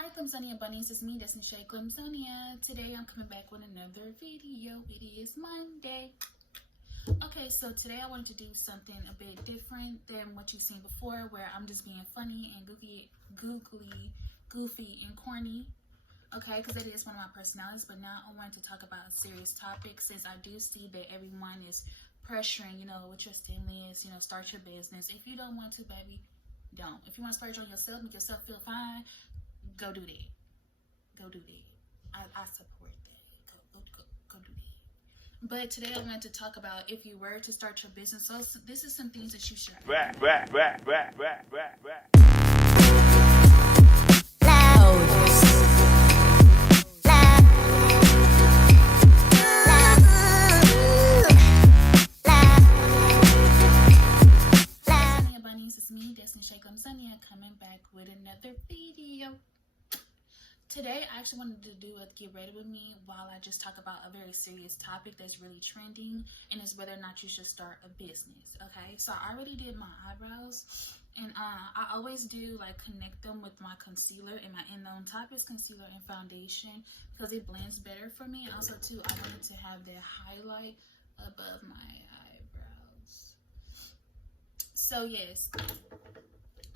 Hi Glamzonia Bunnies, it's me, Destiny Shay Glamzonia. Today I'm coming back with another video. It is Monday. Okay, so today I wanted to do something a bit different than what you've seen before, where I'm just being funny and goofy and corny. Okay, because that is one of my personalities, but now I wanted to talk about a serious topic since I do see that everyone is pressuring, with your stimulus, start your business. If you don't want to, baby, don't. If you want to splurge on yourself, make yourself feel fine, go do that. Go do that. I support that. Go do that. But today I wanted to talk about if you were to start your business. So this is some things that you should. Bunnies, it's me, Destiny Shay Glamzonia, coming back with another video. Today, I actually wanted to do a get ready with me while I just talk about a very serious topic that's really trending, and is whether or not you should start a business. Okay, so I already did my eyebrows, and I always do connect them with my concealer, and my in-known type is concealer and foundation because it blends better for me. Also, too, I wanted to have that highlight above my eyebrows. So yes,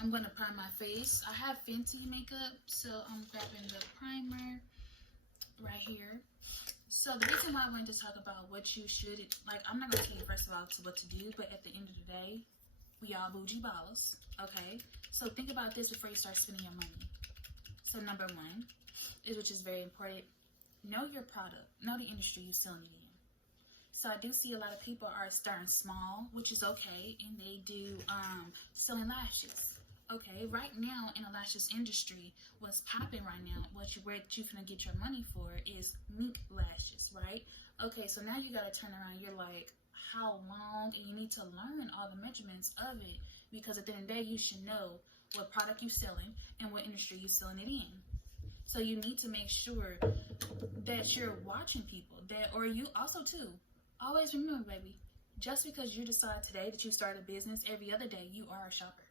I'm going to prime my face. I have Fenty makeup, so I'm grabbing the primer right here. So the reason why I wanted to talk about what you should, I'm not going to tell you first of all what to do, but at the end of the day, we all bougie balls, okay? So think about this before you start spending your money. So number one, which is very important, know your product, know the industry you're selling it in. So I do see a lot of people are starting small, which is okay, and they do selling lashes. Okay, right now in the lashes industry, what's popping right now, where you're gonna get your money for is mink lashes, right? Okay, so now you gotta turn around. You're like, how long? And you need to learn all the measurements of it, because at the end of the day, you should know what product you're selling and what industry you're selling it in. So you need to make sure that you're watching people or you also too. Always remember, baby, just because you decide today that you start a business, every other day you are a shopper.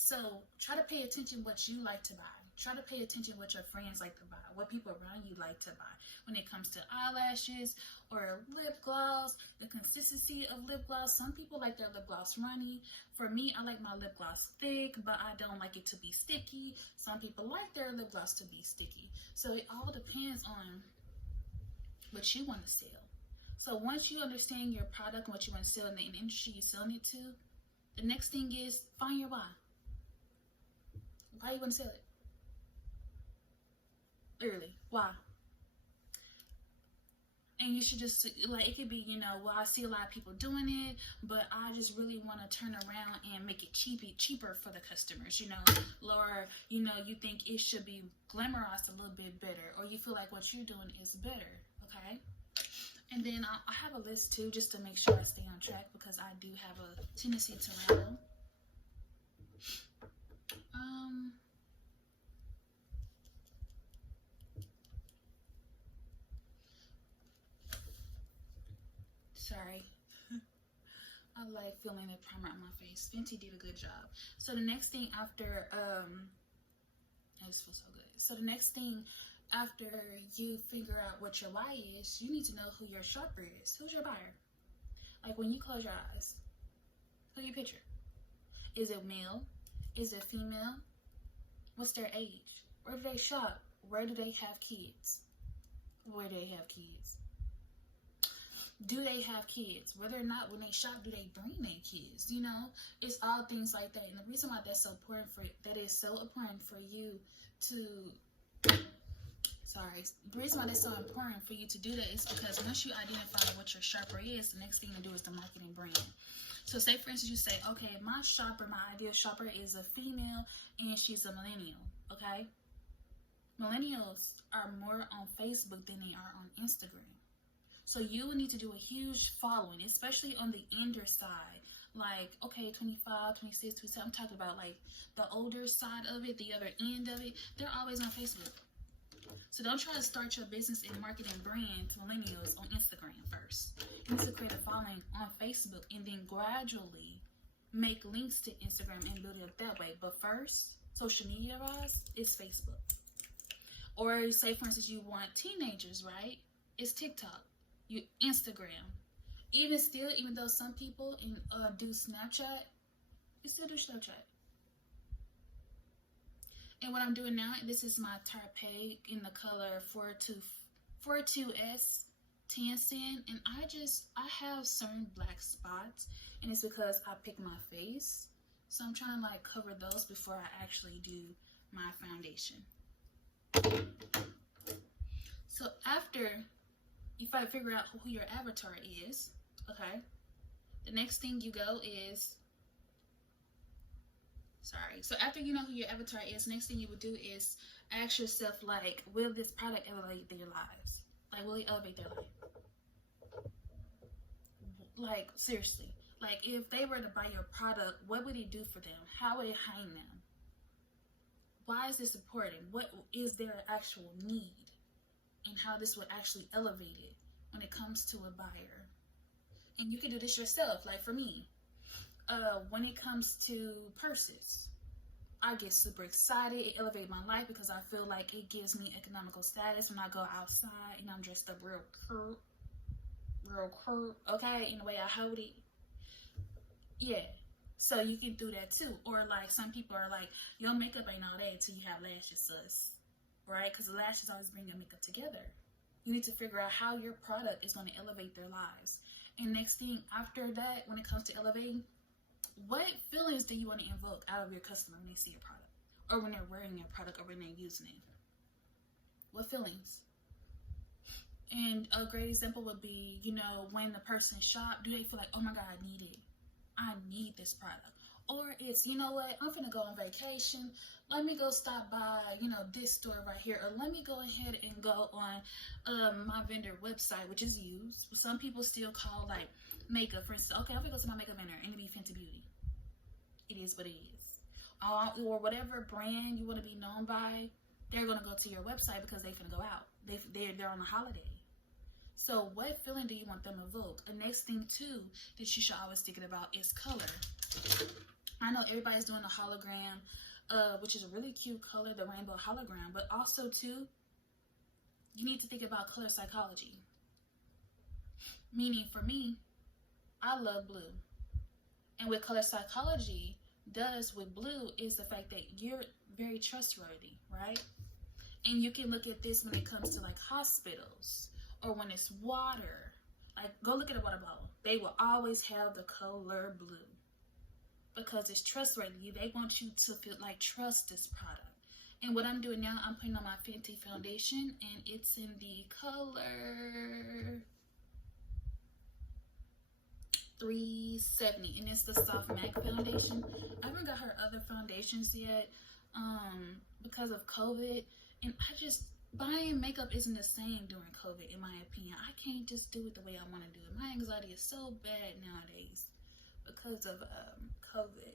So try to pay attention what you like to buy. Try to pay attention what your friends like to buy, what people around you like to buy. When it comes to eyelashes or lip gloss, the consistency of lip gloss. Some people like their lip gloss runny. For me, I like my lip gloss thick, but I don't like it to be sticky. Some people like their lip gloss to be sticky. So it all depends on what you want to sell. So once you understand your product and what you want to sell in the industry you're selling it to, the next thing is find your why. Why you want to sell it? Literally, why? And you should just, it could be, well, I see a lot of people doing it, but I just really want to turn around and make it cheaper for the customers, or, you think it should be glamorized a little bit better, or you feel like what you're doing is better, okay? And then I have a list too, just to make sure I stay on track, because I do have a tendency to ramble. Sorry. I like feeling the primer on my face. Fenty did a good job. So the next thing after, I just feel so good. So the next thing after you figure out what your why is, you need to know who your shopper is. Who's your buyer? When you close your eyes, who you picture? Is it male? Is it female? What's their age? Where do they shop? Where do they have kids? Where do they have kids? Do they have kids? Whether or not when they shop, do they bring their kids? It's all things like that. And the reason why that's so important for you to, the reason why that's so important for you to do that is because once you identify what your shopper is, the next thing to do is the marketing brand. So say, for instance, you say, okay, my ideal shopper is a female and she's a millennial, okay? Millennials are more on Facebook than they are on Instagram. So you will need to do a huge following, especially on the ender side. 25, 26, 27. I'm talking about the older side of it, the other end of it. They're always on Facebook. So don't try to start your business and marketing brand to millennials on Instagram first. You need to create a following on Facebook and then gradually make links to Instagram and build it up that way. But first, social media wise, it's Facebook. Or say, for instance, you want teenagers, right? It's TikTok, Instagram. Even though some people do Snapchat, you still do Snapchat. And what I'm doing now, this is my Tarpey in the color 42S tan sand, and I have certain black spots, and it's because I pick my face. So I'm trying to like cover those before I actually do my foundation. So after you figure out who your avatar is, okay, the next thing you go is, so after you know who your avatar is, next thing you would do is ask yourself, like, will this product elevate their lives? Like, will it elevate their life? Like, seriously. Like, if they were to buy your product, what would it do for them? How would it heighten them? Why is this important? What is their actual need? And how this would actually elevate it when it comes to a buyer. And you can do this yourself. Like for me, when it comes to purses, I get super excited. It elevates my life because I feel like it gives me economical status when I go outside and I'm dressed up real cute, okay, in the way I hold it. Yeah. So you can do that too. Or like some people are like, your makeup ain't all that until you have lashes, sus. Right? Because the lashes always bring your makeup together. You need to figure out how your product is going to elevate their lives. And next thing after that, when it comes to elevating, what feelings do you want to invoke out of your customer when they see your product? Or when they're wearing your product or when they're using it? What feelings? And a great example would be, you know, when the person shop, do they feel like, oh my God, I need it. I need this product. Or it's, you know what, I'm finna go on vacation. Let me go stop by, you know, this store right here. Or let me go ahead and go on my vendor website, which is used. Some people still call like makeup, for instance. Okay, I'm gonna go to my makeup vendor and it be Fenty Beauty. It is what it is. Or whatever brand you want to be known by, they're gonna go to your website because they finna go out. They're on a holiday. So what feeling do you want them to evoke? The next thing too that you should always think about is color. I know everybody's doing a hologram, which is a really cute color, the rainbow hologram, but also too, you need to think about color psychology. Meaning for me, I love blue. And what color psychology does with blue is the fact that you're very trustworthy, right? And you can look at this when it comes to like hospitals or when it's water. Like go look at a water bottle. They will always have the color blue because it's trustworthy. They want you to feel like trust this product. And what I'm doing now, I'm putting on my Fenty foundation and it's in the color 370 and it's the soft matte foundation. I haven't got her other foundations yet because of COVID, and buying makeup isn't the same during COVID in my opinion. I can't just do it the way I want to do it. My anxiety is so bad nowadays because of COVID,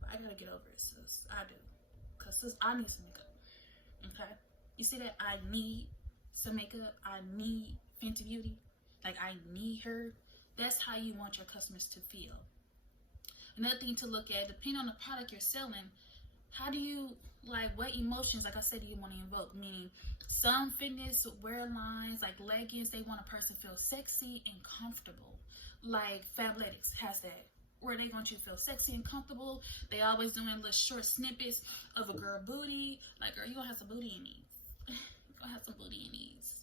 but I gotta get over it, sis. I do, because sis, I need some makeup. Okay, you see that? I need some makeup. I need Fenty Beauty. Like I need her. That's how you want your customers to feel. Another thing to look at, depending on the product you're selling, how do you, like, what emotions, like I said, do you want to invoke? Meaning, some fitness wear lines, like leggings, they want a person to feel sexy and comfortable. Like Fabletics has that, where they want you to feel sexy and comfortable. They always doing little short snippets of a girl booty. Like, girl, you gonna have some booty in these. You gonna have some booty in these.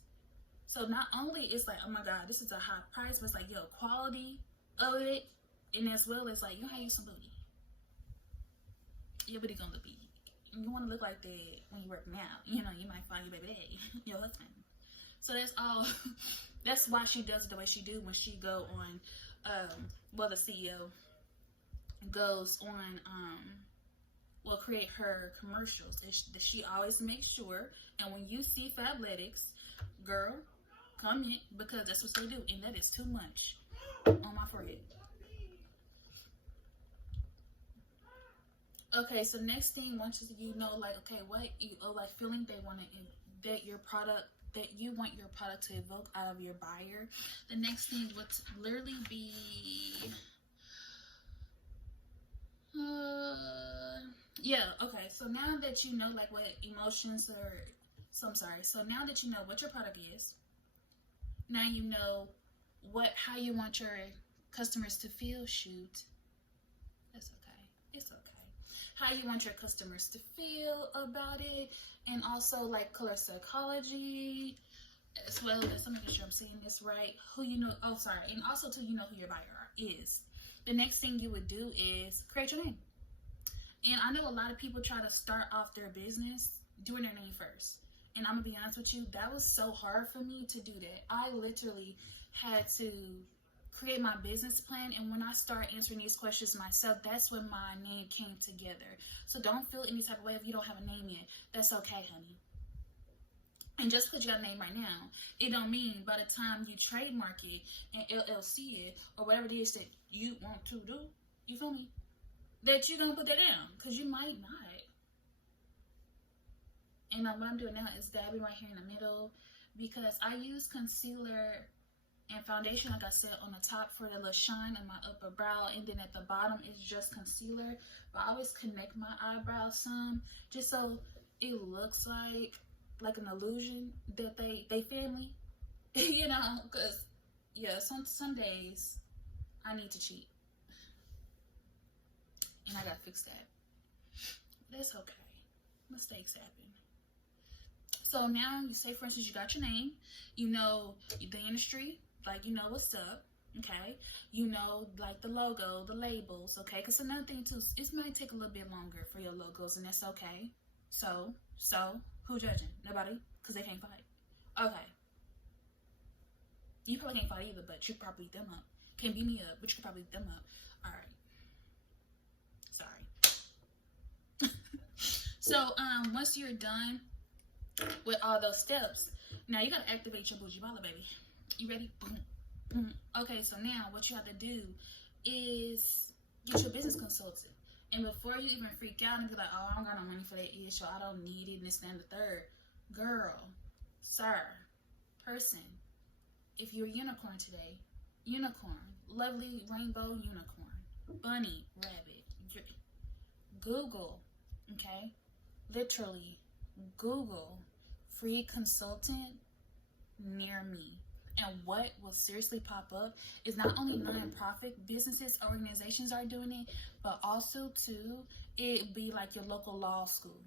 So not only it's like, oh my God, this is a high price, but it's like, yo, quality of it, and as well as like, you have some booty. Your booty gonna look big. You want to look like that when you work out. You know, you might find your baby daddy, your husband. So that's all. That's why she does it the way she do when she go on, the CEO goes on, create her commercials. She always makes sure, and when you see Fabletics, girl, comment, because that's what they do, and that is too much on my forehead. Okay, so next thing, once you know, like, okay, what you like feeling they want to, that your product, that you want your product to evoke out of your buyer, the next thing would literally be Yeah, okay. So now that you know like what emotions are, so I'm sorry. So now that you know what your product is, now you know how you want your customers to feel. Shoot, that's okay. It's okay. How you want your customers to feel about it, and also like color psychology, as well as, I'm making sure I'm saying this right. Who you know? Oh, sorry. And also to you know who your buyer is. The next thing you would do is create your name. And I know a lot of people try to start off their business doing their name first. And I'm gonna be honest with you, that was so hard for me to do that. I literally had to create my business plan, and when I start answering these questions myself, that's when my name came together. So don't feel any type of way if you don't have a name yet. That's okay, honey. And just because you got a name right now, it don't mean by the time you trademark it and LLC it or whatever it is that you want to do, you feel me, that you're gonna put that down, because you might not. And what I'm doing now is dabbing right here in the middle, because I use concealer and foundation, like I said, on the top for the little shine on my upper brow, and then at the bottom is just concealer. But I always connect my eyebrows some, just so it looks like an illusion that they family, you know, because yeah, some days I need to cheat, and I gotta fix that. That's okay. Mistakes happen. So now you say, for instance, you got your name, you know the industry, like you know what's up, okay? You know like the logo, the labels, okay? Because another thing too, it might take a little bit longer for your logos, and that's okay. So who judging? Nobody, because they can't fight. Okay. You probably can't fight either, but you probably beat them up. Can't beat me up, but you can probably beat them up. All right. Sorry. So once you're done with all those steps, now you gotta activate your bougie baller, baby. You ready? Boom, boom. Okay, so now what you have to do is get your business consultant. And before you even freak out and be like, oh, I don't got no money for that issue, I don't need it, and this, and the third, girl, sir, person, if you're a unicorn today, unicorn, lovely rainbow unicorn, bunny, rabbit, Google, okay? Literally, Google free consultant near me. And what will seriously pop up is not only nonprofit businesses, organizations are doing it, but also too, it'd be like your local law school.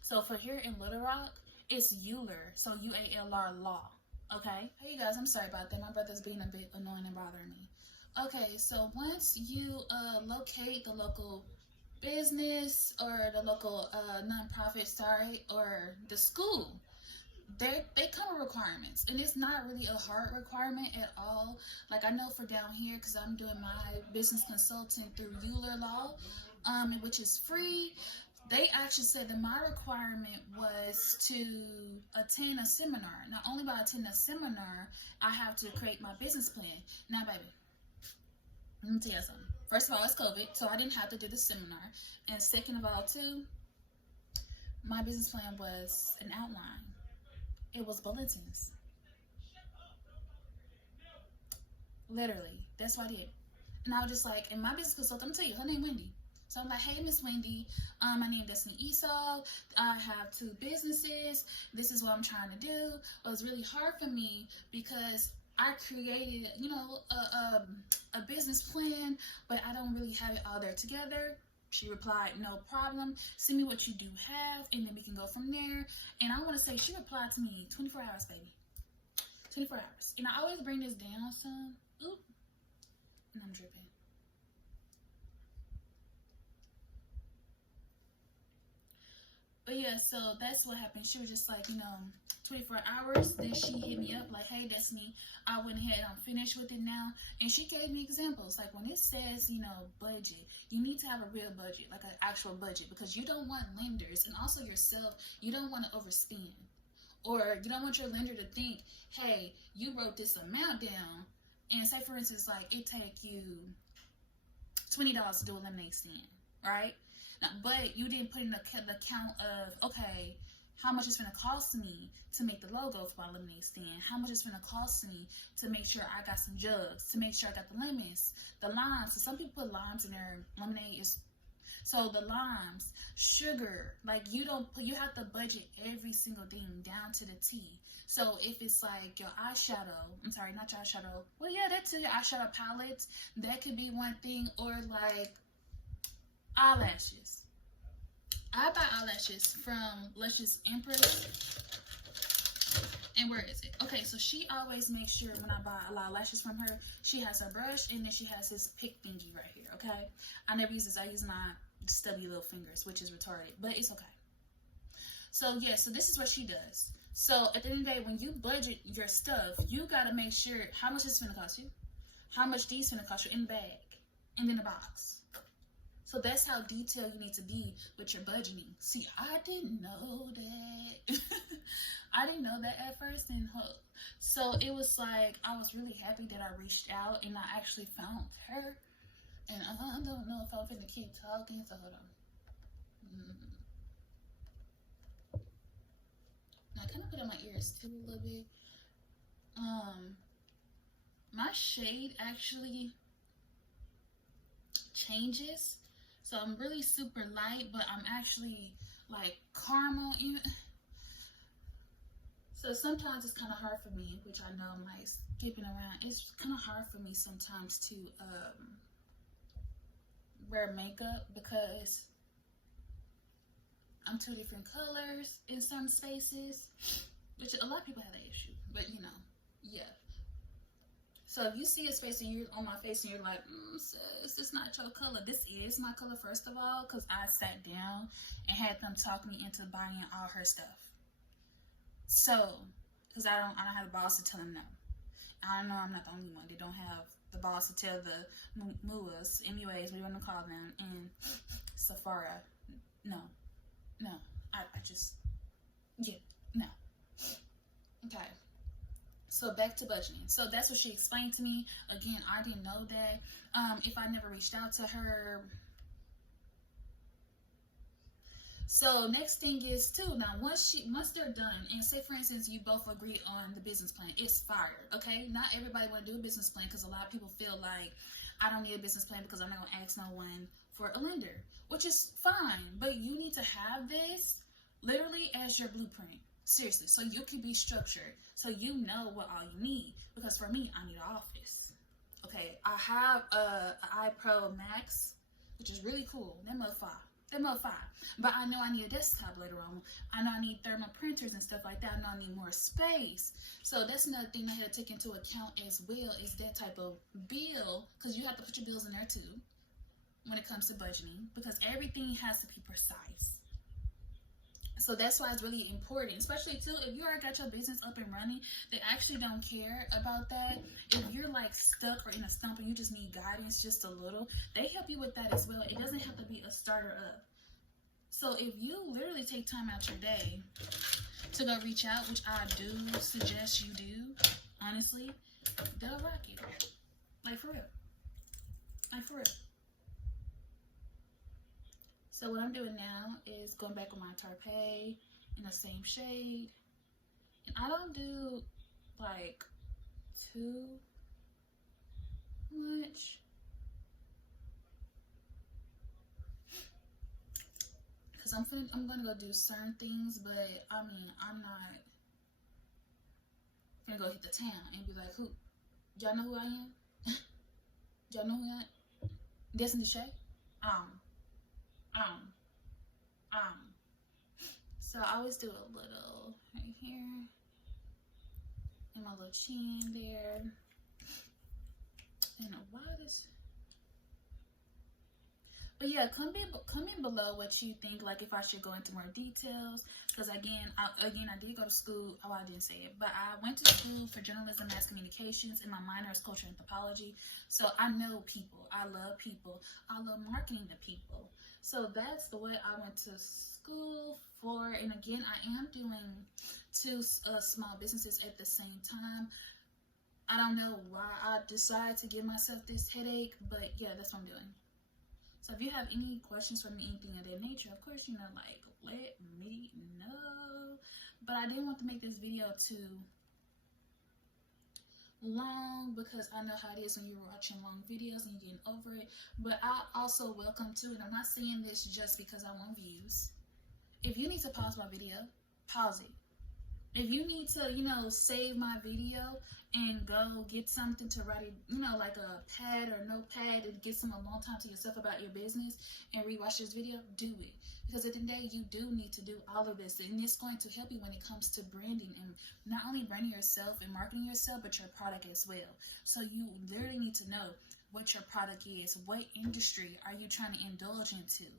So for here in Little Rock, it's UALR, so UALR law. Okay? Hey you guys, I'm sorry about that. My brother's being a bit annoying and bothering me. Okay, so once you locate the local business or the local nonprofit, sorry, or the school, they come with requirements, and it's not really a hard requirement at all. Like I know for down here, because I'm doing my business consulting through UALR Law, which is free. They actually said that my requirement was to attend a seminar. Not only by attending a seminar, I have to create my business plan. Now, baby, let me tell you something. First of all, it's COVID, so I didn't have to do the seminar. And second of all, too, my business plan was an outline. It was bulletins. Literally, that's what I did. And I was just like, and my business consultant, I'm gonna tell you, her name Wendy. So I'm like, hey, Miss Wendy, my name is Destiny Esau. I have 2 businesses. This is what I'm trying to do. Well, it's really hard for me because I created, you know, a business plan, but I don't really have it all there together. She replied, no problem. Send me what you do have, and then we can go from there. And I want to say, she replied to me 24 hours, baby. 24 hours. And I always bring this down some. Oop. And I'm dripping. But yeah, so that's what happened. She was just like, 24 hours. Then she hit me up like, hey, Destiny, I went ahead, I'm finished with it now. And she gave me examples. Like when it says, budget, you need to have a real budget, like an actual budget, because you don't want lenders, and also yourself, you don't want to overspend. Or you don't want your lender to think, hey, you wrote this amount down, and say, for instance, like it take you $20 to do a lemonade stand, right? Now, but you didn't put in the count of, okay, how much it's going to cost me to make the logo for my lemonade stand? How much it's going to cost me to make sure I got some jugs, to make sure I got the lemons, the limes. So some people put limes in their lemonade. Is So the limes, sugar, like you have to budget every single thing down to the T. So if it's like your eyeshadow, I'm sorry, not your eyeshadow. Well, yeah, that's your eyeshadow palettes. That could be one thing, or like eyelashes. I buy eyelashes from Luscious Empress. And where is it? Okay, so she always makes sure when I buy a lot of lashes from her, she has her brush and then she has this pick thingy right here, okay? I never use this. I use my stubby little fingers, which is retarded, but it's okay. So, yeah, so this is what she does. So, at the end of the day, when you budget your stuff, you got to make sure how much it's going to cost you, how much these going to cost you in the bag, and in the box. So that's how detailed you need to be with your budgeting. See, I didn't know that. I didn't know that at first. And so it was like, I was really happy that I reached out and I actually found her. And I don't know if I'm going to keep talking. So hold on. Now I kind of put in my ears too a little bit. My shade actually changes. So I'm really super light, but I'm actually like caramel. So sometimes it's kind of hard for me, which I know I'm like skipping around. It's kind of hard for me sometimes to wear makeup because I'm two different colors in some spaces, which a lot of people have that issue, but you know, yeah. So if you see a space and you're on my face and you're like, sis, it's not your color. This is my color, first of all, because I sat down and had them talk me into buying all her stuff. So, because I don't have the balls to tell them no. I know I'm not the only one. They don't have the balls to tell the MUAs, MUAs, what do you want to call them, and Sephora, no. I just, yeah, no. Okay. So back to budgeting. So that's what she explained to me. Again, I didn't know that. If I never reached out to her. So next thing is too, now once they're done, and say for instance you both agree on the business plan, it's fire. Okay, not everybody want to do a business plan because a lot of people feel like I don't need a business plan because I'm not gonna ask no one for a lender, which is fine. But you need to have this literally as your blueprint. Seriously, so you can be structured, so you know what all you need. Because for me, I need an office. Okay, I have a iPro Max, which is really cool. That motherfucker fine. But I know I need a desktop later on. I know I need thermal printers and stuff like that. I know I need more space. So that's another thing I had to take into account as well, is that type of bill, because you have to put your bills in there too when it comes to budgeting, because everything has to be precise. So that's why it's really important, especially too, if you already got your business up and running, they actually don't care about that. If you're like stuck or in a stump and you just need guidance just a little, they help you with that as well. It doesn't have to be a starter up. So if you literally take time out your day to go reach out, which I do suggest you do, honestly, they'll rock you. Like for real. Like for real. So what I'm doing now is going back with my Tarpey in the same shade. And I don't do like too much. Because I'm going to go do certain things, but I mean, I'm not going to go hit the town and be like, who? Y'all know who I am? Y'all know who I am? Destiny Shay? So I always do a little right here, and my little chin there, and a widest. But yeah, come in below what you think, like if I should go into more details, because again, I did go to school. Oh, I didn't say it, but I went to school for journalism, mass communications, and my minor is culture anthropology. So I know people. I love people. I love marketing to people. So that's the way I went to school for. And again, I am doing two small businesses at the same time. I don't know why I decided to give myself this headache, but yeah, that's what I'm doing. So if you have any questions for me, anything of that nature, of course, like, let me know. But I didn't want to make this video to long because I know how it is when you're watching long videos and you're getting over it. But I also welcome too, and I'm not saying this just because I want views. If you need to pause my video, pause it. If you need to, save my video and go get something to write it, like a pad or notepad and get some alone time to yourself about your business and rewatch this video, do it. Because at the end of the day, you do need to do all of this. And it's going to help you when it comes to branding and not only branding yourself and marketing yourself, but your product as well. So you literally need to know what your product is. What industry are you trying to indulge into?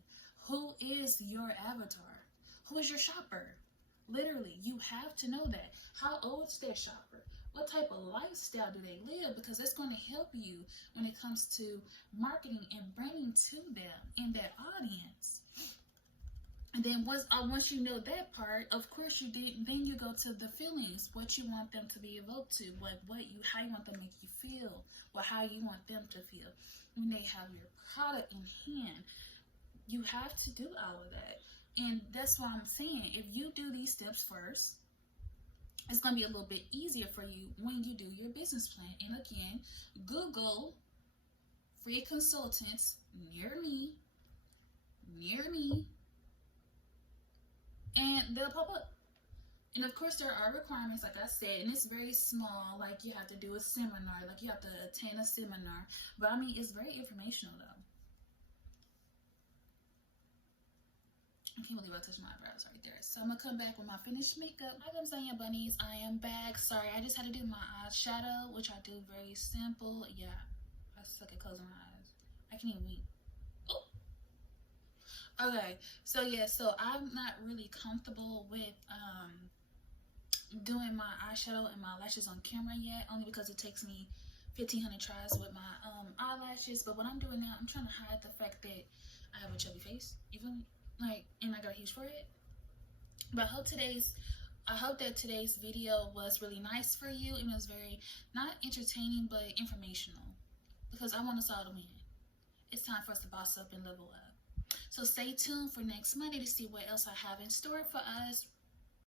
Who is your avatar? Who is your shopper? Literally, you have to know that. How old is their shopper? What type of lifestyle do they live? Because it's going to help you when it comes to marketing and branding to them and their audience. And then once you know that part, of course then you go to the feelings, what you want them to be evoked to, how you want them to make you feel, or how you want them to feel when they have your product in hand. You have to do all of that. And that's why I'm saying, if you do these steps first, it's going to be a little bit easier for you when you do your business plan. And again, Google free consultants near me, and they'll pop up. And of course, there are requirements, like I said, and it's very small, like you have to do a seminar, like you have to attend a seminar. But I mean, it's very informational though. I can't believe I touched my eyebrows right there. So I'm gonna come back with my finished makeup. Hi Glamzonia Bunnies, I am back. Sorry, I just had to do my eyeshadow, which I do very simple. Yeah, I suck at closing my eyes. I can't even wink. Oh. Okay, so yeah, so I'm not really comfortable with doing my eyeshadow and my lashes on camera yet, only because it takes me 1,500 tries with my eyelashes. But what I'm doing now, I'm trying to hide the fact that I have a chubby face. You feel me? And I got a huge forehead. But I hope that today's video was really nice for you. It was very, not entertaining, but informational. Because I want us all to win. It's time for us to boss up and level up. So stay tuned for next Monday to see what else I have in store for us.